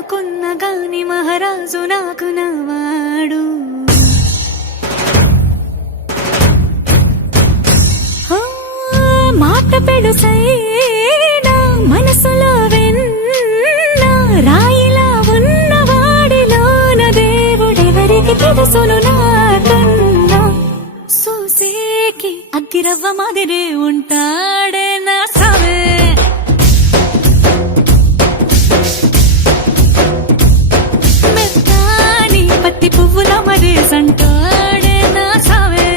అనుకున్న గాని మహారాజు నాకు నవాడు. మాట పెడుసైనా మనసులో వెన్న రాయిలా ఉన్నవాడిలోన దేవుడెవరికి తెలుసును నాకన్నా. సూసేకి అగ్గిరవ్వ మాదిరే ఉంటాడే నా సావే. మెత్తాని పత్తి పువ్వుల మరేసంటాడే నా సావే.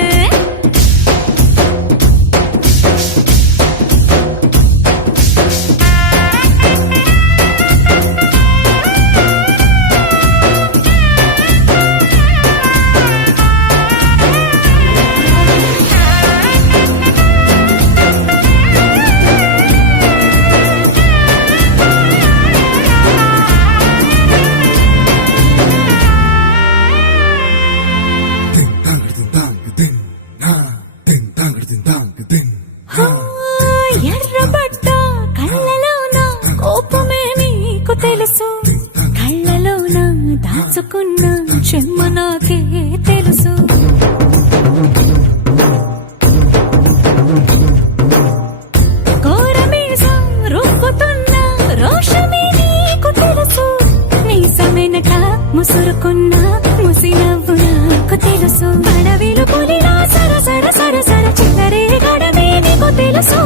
ఎర్రబడ్డ కళ్ళలోన కోపమే నీకు తెలుసు, కళ్ళలోన దాచుకున్న చెమ్మ నాకే తెలుసు. కోరమీసం రుక్కుతున్న రోషమే నీకు తెలుసు, నీసమెనక ముసురుకున్న ముసినవ్వు నాకు తెలుసు. అడవిలు పులిలా సర సర సర సర చిల్లరే గడమే నీకు తెలుసు.